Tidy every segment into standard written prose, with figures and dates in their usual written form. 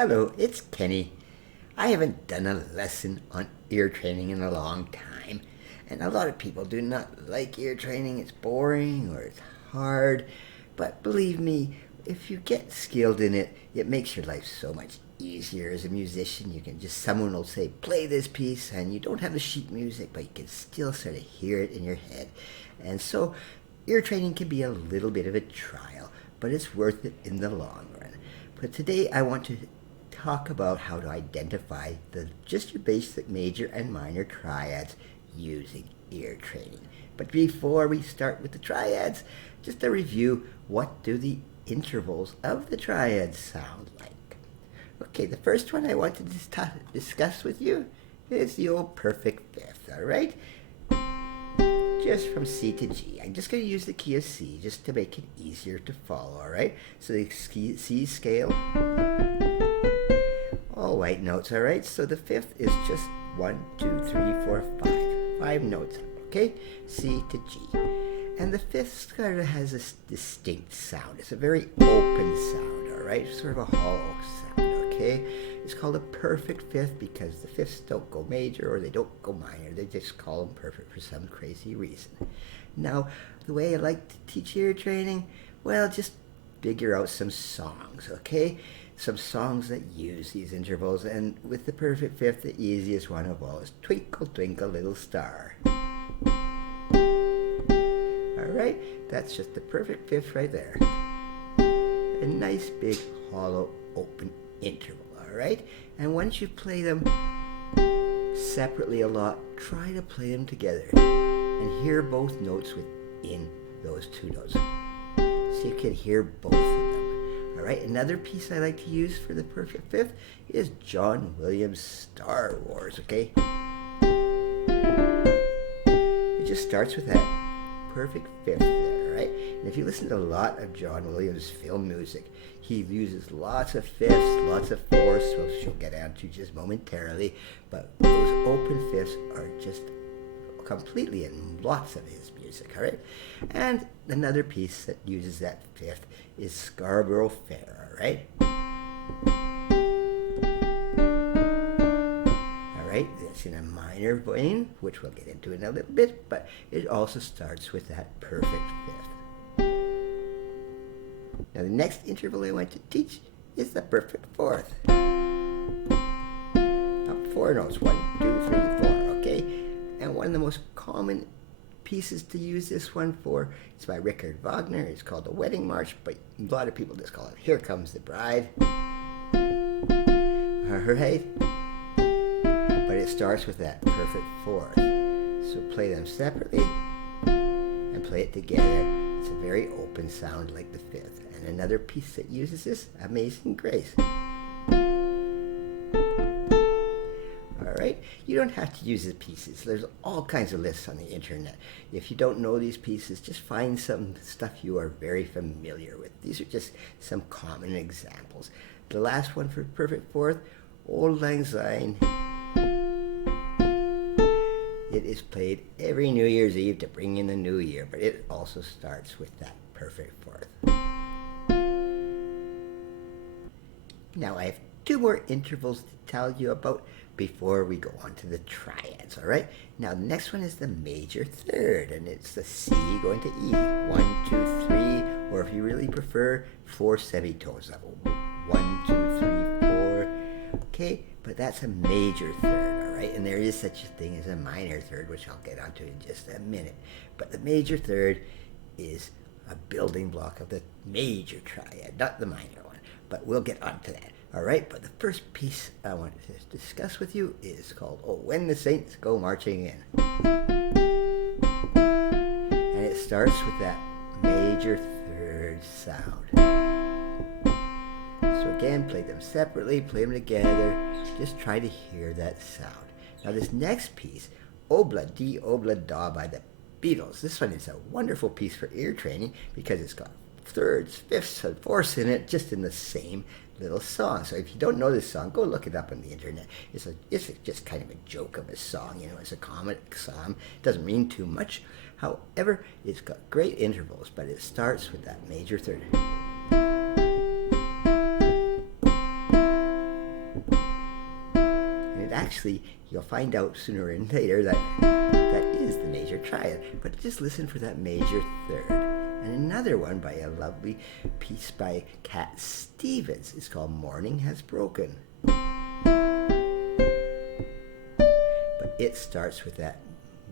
Hello, it's Kenny. I haven't done a lesson on ear training in a long time, and a lot of people do not like ear training. It's boring or it's hard, but believe me, if you get skilled in it, it makes your life so much easier as a musician. Someone will say, play this piece, and you don't have the sheet music, but you can still sort of hear it in your head. And so, ear training can be a little bit of a trial, but it's worth it in the long run. But today I want to talk about how to identify just your basic major and minor triads using ear training. But before we start with the triads, just a review, what do the intervals of the triads sound like? Okay, the first one I want to discuss with you is the old perfect fifth, all right? Just from C to G. I'm just going to use the key of C just to make it easier to follow, all right? So the C scale, all white notes, all right? So the fifth is just 1, 2, 3, 4, 5. 5 notes, okay? C to G. And the fifth sort of has a distinct sound. It's a very open sound, all right? Sort of a hollow sound, okay? It's called a perfect fifth because the fifths don't go major or they don't go minor. They just call them perfect for some crazy reason. Now, the way I like to teach ear training, well, just figure out some songs, okay? Some songs that use these intervals, and with the perfect fifth, the easiest one of all is Twinkle, Twinkle, Little Star. Alright, that's just the perfect fifth right there. A nice big hollow open interval, alright? And once you play them separately a lot, try to play them together and hear both notes within those two notes. So you can hear both of them. All right, another piece I like to use for the perfect fifth is John Williams' Star Wars, okay? It just starts with that perfect fifth there, right? And if you listen to a lot of John Williams' film music, he uses lots of fifths, lots of fourths, which we'll get onto just momentarily, but those open fifths are just completely in lots of his music, all right? And another piece that uses that fifth is Scarborough Fair, all right? All right, it's in a minor vein, which we'll get into in a little bit, but it also starts with that perfect fifth. Now the next interval I want to teach is the perfect fourth. Now 4 notes, 1, 2, 3, 4, okay? And one of the most common pieces to use this one for is by Richard Wagner. It's called the Wedding March, but a lot of people just call it Here Comes the Bride. Alright? But it starts with that perfect fourth. So play them separately and play it together. It's a very open sound like the fifth. And another piece that uses this, Amazing Grace. Right? You don't have to use the pieces. There's all kinds of lists on the internet. If you don't know these pieces, just find some stuff you are very familiar with. These are just some common examples. The last one for perfect fourth, Auld Lang Syne. It is played every New Year's Eve to bring in the new year, but it also starts with that perfect fourth. Now I have 2 more intervals to tell you about before we go on to the triads, all right? Now, the next one is the major third, and it's the C going to E. 1, 2, 3, or if you really prefer, 4 semitones. 1, 2, 3, 4. Okay, but that's a major third, all right? And there is such a thing as a minor third, which I'll get onto in just a minute. But the major third is a building block of the major triad, not the minor one. But we'll get onto that. All right, but the first piece I want to discuss with you is called Oh, When the Saints Go Marching In. And it starts with that major third sound. So again, play them separately, play them together. Just try to hear that sound. Now this next piece, Obla Di Obla Da by the Beatles. This one is a wonderful piece for ear training because it's got thirds, fifths, and fourths in it, just in the same little song. So if you don't know this song, go look it up on the internet. It's just kind of a joke of a song, you know. It's a comic song. It doesn't mean too much. However, it's got great intervals, but it starts with that major third. actually, you'll find out sooner or later that that is the major triad. But just listen for that major third. And another one by a lovely piece by Cat Stevens. It's called Morning Has Broken. But it starts with that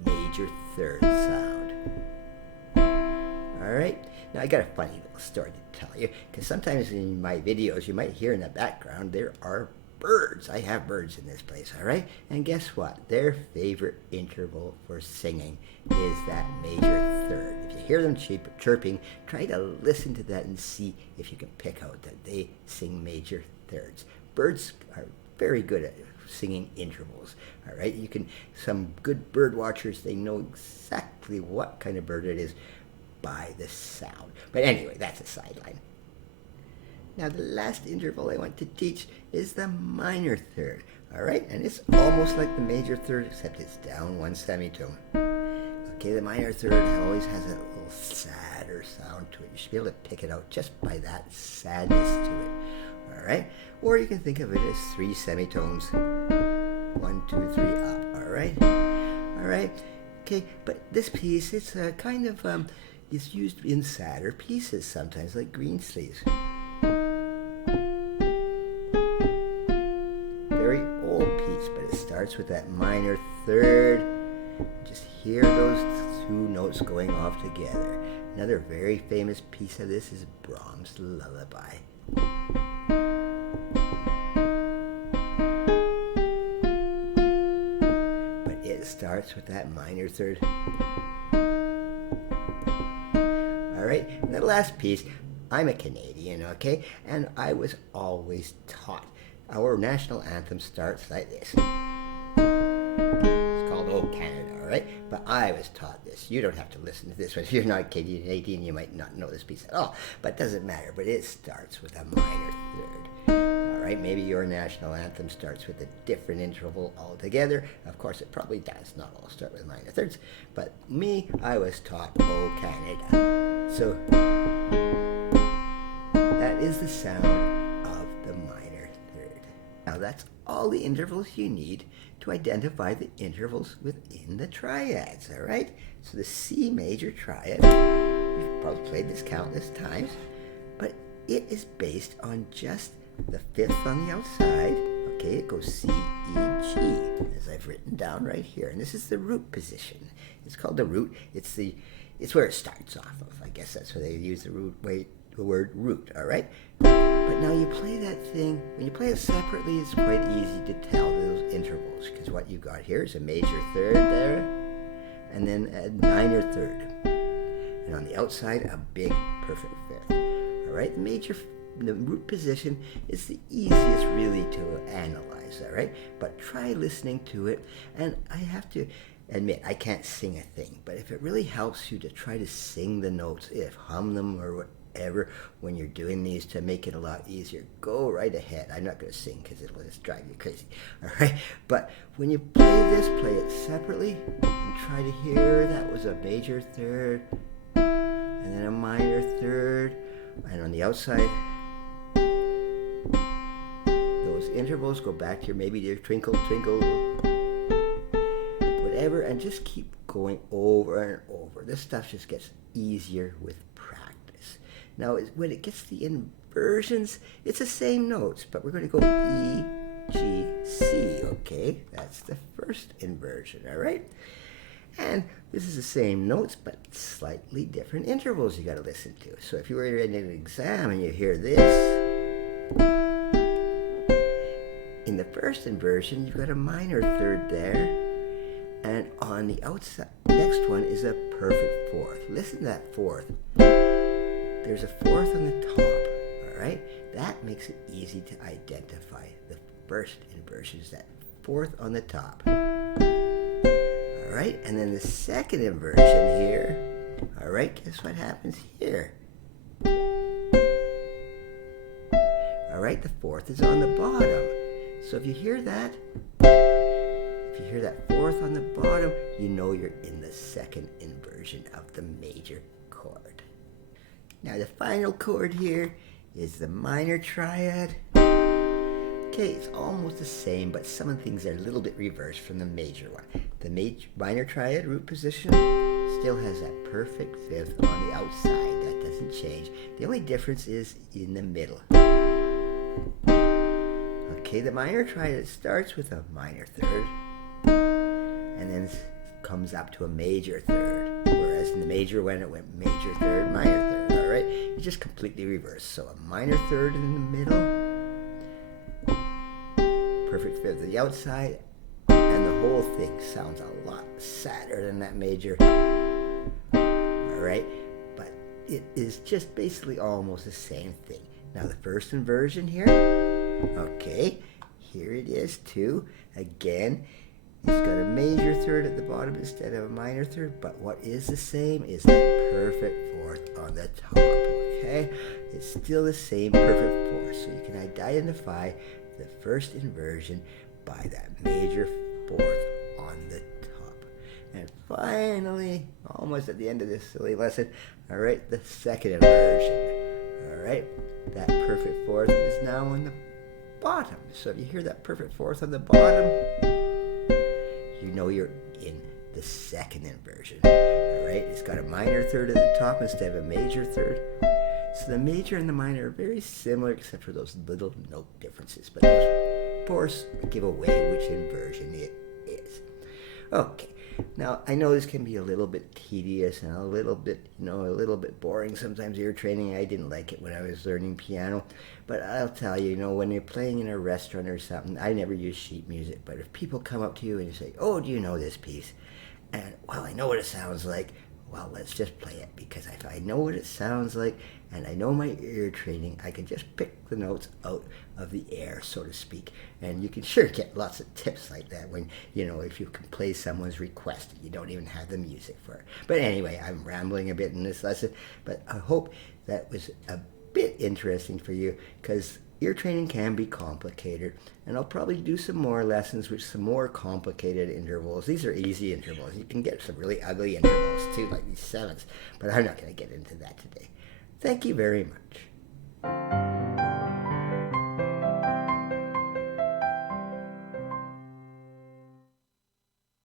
major third sound. All right. Now I got a funny little story to tell you, because sometimes in my videos you might hear in the background there are birds. I have birds in this place, all right? And guess what? Their favorite interval for singing is that major third. If you hear them chirping, try to listen to that and see if you can pick out that they sing major thirds. Birds are very good at singing intervals, all right? Some good bird watchers, they know exactly what kind of bird it is by the sound. But anyway, that's a sideline. Now the last interval I want to teach is the minor third, all right? And it's almost like the major third, except it's down one semitone. Okay, the minor third always has a little sadder sound to it. You should be able to pick it out just by that sadness to it, all right? Or you can think of it as 3 semitones, 1, 2, 3, up, all right? All right, okay, but this piece, it's kind of, it's used in sadder pieces sometimes, like Greensleeves. Very old piece, but it starts with that minor third. Just hear those 2 notes going off together. Another very famous piece of this is Brahms' Lullaby. But it starts with that minor third. All right, and the last piece, I'm a Canadian, okay? And I was always taught our national anthem starts like this. It's called Oh Canada, all right? But I was taught this. You don't have to listen to this one. If you're not Canadian, you might not know this piece at all. But it doesn't matter. But it starts with a minor third. All right? Maybe your national anthem starts with a different interval altogether. Of course, it probably does not all start with minor thirds. But me, I was taught Oh Canada. So that is the sound of the minor third. Now that's all the intervals you need to identify the intervals within the triads, all right? So the C major triad, you've probably played this countless times, but it is based on just the 5th on the outside. Okay, it goes C, E, G, as I've written down right here. And this is the root position. It's called the root. It's where it starts off of. I guess that's where they use the word root, all right? But now you play that thing, when you play it separately, it's quite easy to tell those intervals, because what you got here is a major third there, and then a minor third. And on the outside, a big perfect 5th. All right, the root position is the easiest really to analyze, all right? But try listening to it, and I have to admit, I can't sing a thing, but if it really helps you to try to sing the notes, if hum them or whatever, when you're doing these to make it a lot easier, go right ahead. I'm not going to sing because it'll just drive you crazy, all right? But when you play this, play it separately and try to hear that was a major third and then a minor third, and on the outside, those intervals go back to your twinkle, twinkle, whatever, and just keep going over and over. This stuff just gets easier with practice. Now, when it gets the inversions, it's the same notes, but we're going to go E, G, C, okay? That's the first inversion, all right? And this is the same notes, but slightly different intervals you got to listen to. So if you were in an exam and you hear this, in the first inversion, you've got a minor third there, and on the outside, next one is a perfect 4th. Listen to that 4th. There's a 4th on the top, all right? That makes it easy to identify the first inversion is that 4th on the top. All right, and then the second inversion here, all right, guess what happens here? All right, the 4th is on the bottom. So if you hear that, 4th on the bottom, you know you're in the second inversion of the major chord. Now the final chord here is the minor triad. Okay, Okay, it's almost the same, but some of the things are a little bit reversed from the major one. The minor triad root position still has that perfect fifth on the outside. That doesn't change. The only difference is in the middle. Okay, the minor triad starts with a minor third and then comes up to a major third. Whereas in the major one, it went major third, minor third. All right, it's just completely reversed. So a minor third in the middle, perfect fifth at the outside, and the whole thing sounds a lot sadder than that major. All right, but it is just basically almost the same thing. Now the first inversion here, okay, here it is too. Again, it's got a major third at the bottom instead of a minor third, but what is the same is that perfect fourth on the top, okay? It's still the same perfect fourth, so you can identify the first inversion by that major fourth on the top. And finally, almost at the end of this silly lesson, all right, the second inversion, all right? That perfect fourth is now on the bottom. So if you hear that perfect fourth on the bottom, you know you're in the second inversion. All right, it's got a minor third at the top instead of a major third. So the major and the minor are very similar except for those little note differences. But those, of course, give away which inversion it is. Okay, now I know this can be a little bit tedious and a little bit, a little bit boring sometimes ear training. I didn't like it when I was learning piano. But I'll tell you, when you're playing in a restaurant or something, I never use sheet music. But if people come up to you and you say, oh, do you know this piece? And, well, I know what it sounds like. Well, let's just play it. Because if I know what it sounds like and I know my ear training, I can just pick the notes out of the air, so to speak. And you can sure get lots of tips like that when, if you can play someone's request and you don't even have the music for it. But anyway, I'm rambling a bit in this lesson. But I hope that was a bit interesting for you, because ear training can be complicated, and I'll probably do some more lessons with some more complicated intervals. These are easy intervals. You can get some really ugly intervals too, like these sevenths, but I'm not going to get into that today. Thank you very much.